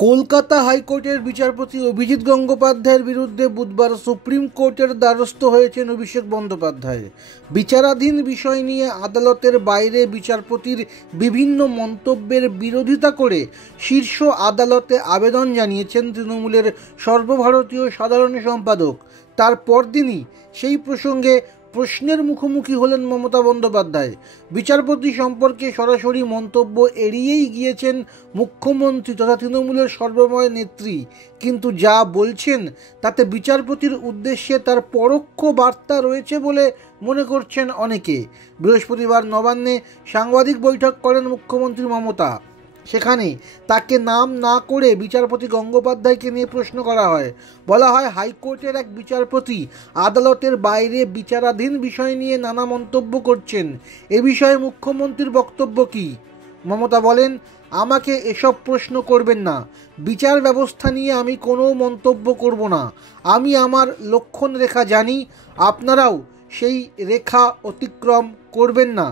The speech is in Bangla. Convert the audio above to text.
কলকাতা হাইকোর্টের বিচারপতি অভিজিৎ গঙ্গোপাধ্যায়ের বিরুদ্ধে বুধবার সুপ্রিম কোর্টের দ্বারস্থ হয়েছেন অভিষেক বন্দ্যোপাধ্যায়। বিচারাধীন বিষয় নিয়ে আদালতের বাইরে বিচারপতির বিভিন্ন মন্তব্যের বিরোধিতা করে শীর্ষ আদালতে আবেদন জানিয়েছেন তৃণমূলের সর্বভারতীয় সাধারণ সম্পাদক। তার পরদিনই সেই প্রসঙ্গে প্রশ্নের মুখোমুখি হলেন মমতা বন্দ্যোপাধ্যায়। বিচারপতি সম্পর্কে সরাসরি মন্তব্য এড়িয়েই গিয়েছেন মুখ্যমন্ত্রী তথা তৃণমূলের সর্বময় নেত্রী, কিন্তু যা বলছেন তাতে বিচারপতির উদ্দেশ্যে তার পরোক্ষ বার্তা রয়েছে বলে মনে করছেন অনেকে। বৃহস্পতিবার নবান্নে সাংবাদিক বৈঠক করেন মুখ্যমন্ত্রী মমতা। সেখানে তাকে নাম না করে বিচারপতি গঙ্গোপাধ্যায়কে নিয়ে প্রশ্ন করা হয়। বলা হয়, হাইকোর্টের এক বিচারপতি আদালতের বাইরে বিচারাধীন বিষয় নিয়ে নানা মন্তব্য করছেন। এ বিষয়ে মুখ্যমন্ত্রীর বক্তব্য কী? মমতা বলেন, আমাকে এসব প্রশ্ন করবেন না। বিচার ব্যবস্থা নিয়ে আমি কোনো মন্তব্য করব না। আমি আমার লক্ষণ রেখা জানি, আপনারাও সেই রেখা অতিক্রম করবেন না।